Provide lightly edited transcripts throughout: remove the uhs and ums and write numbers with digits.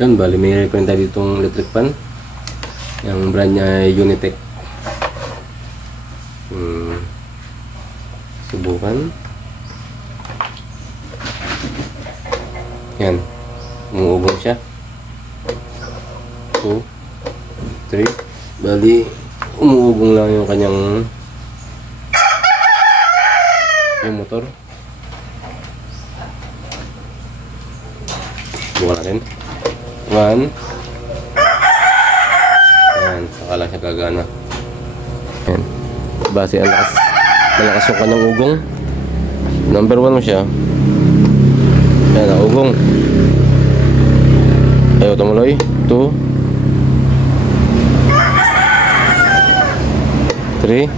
Yun, bali may recommend tayo ditong electric pan. Yung brand niya ay Unitec. Subukan. Yan. Umuugong siya. 2, 3. Bali, umuugong lang yung kanyang motor. Subukan natin. 1. Yan, saka lang siya gagana. Yan. Base ang lakas. Malakas yung kanyang ugong. Number 1 mo siya. Yan, ugong. Ayaw tumuloy. 2, 3.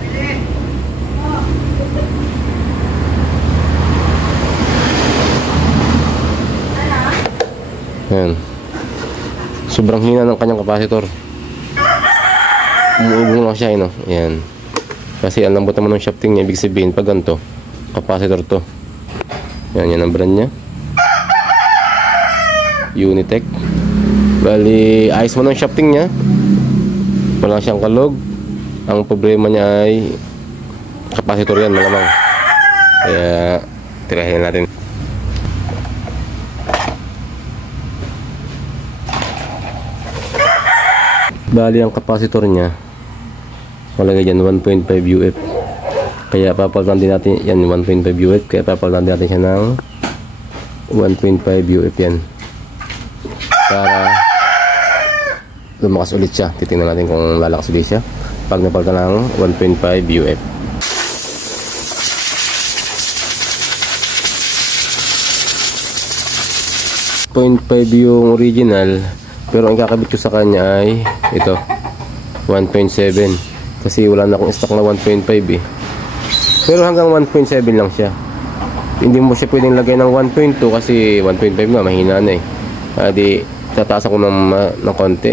Yan. Sobrang hina ng kanyang kapasitor. Umuugong lang siya, no? Yan. Kasi ang lambot naman ng shafting niya. Ibig sabihin, pag ganito, kapasitor to. Yan, yan ang brand niya. Unitec. Bali, ayos mo ng shafting niya. Wala siyang kalog. Ang problema niya ay kapasitor yan, malamang. Kaya, tirahin natin. Bali ang kapasitor niya malagay dyan 1.5 UF, kaya papalitan din natin yan 1.5 UF, kaya papalitan din natin siya ng 1.5 UF yan para lumakas ulit siya. Titingnan natin kung lalakas ulit siya pag napalitan ng 1.5 UF. .5 yung original, pero ang kakabit ko sa kanya ay ito 1.7, kasi wala na akong stock na 1.5 eh. Pero hanggang 1.7 lang siya. Hindi mo siya pwedeng lagay ng 1.2 kasi 1.5 nga mahina na eh. Di tataas ako ng konti.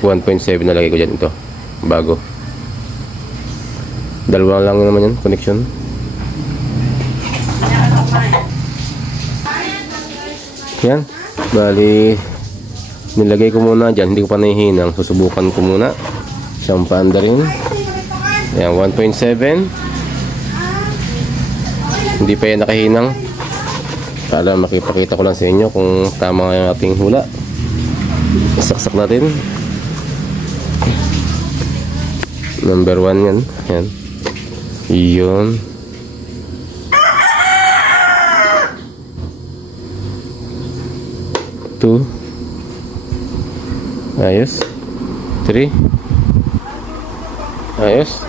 1.7 na lagay ko dyan. Ito bago. Dalawa lang naman yan connection. Yan, bali nilagay ko muna dyan, hindi ko pa nahihinang. Susubukan ko muna siyang paanda rin. Ayan, 1.7. Hindi pa yan nakahinang para makipakita ko lang sa inyo kung tama yung ating hula. Isaksak natin. Number 1 yan. Ayan. Iyon. Two. Ayos. 3. Ayos.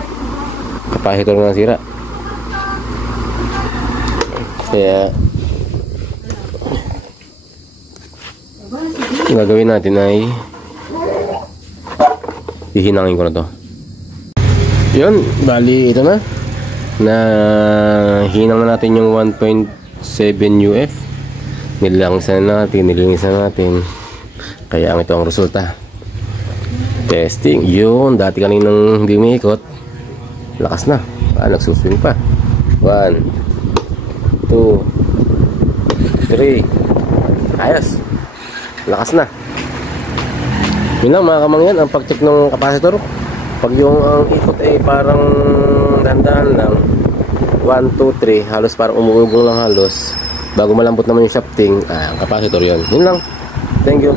Kapasitor na sira. Kaya ang gagawin natin ay hihinangin ko na to. Yun, bali ito na. Hinang na natin yung 1.7 UF. Nililinisan natin. Kaya ang ito ang resulta. Testing. Yun, dati kaninang hindi umiikot, lakas na. Nagsuswing pa. 1, 2, 3. Ayos. Lakas na. Yun lang mga kamangyan, ang pag-check ng kapasitor. Pag yung ang ikot ay parang dahan-dahan lang, 1, 2, 3, halos parang umuugong lang halos. Bago malambot naman yung shafting, ang kapasitor yun. Yun lang. Thank you.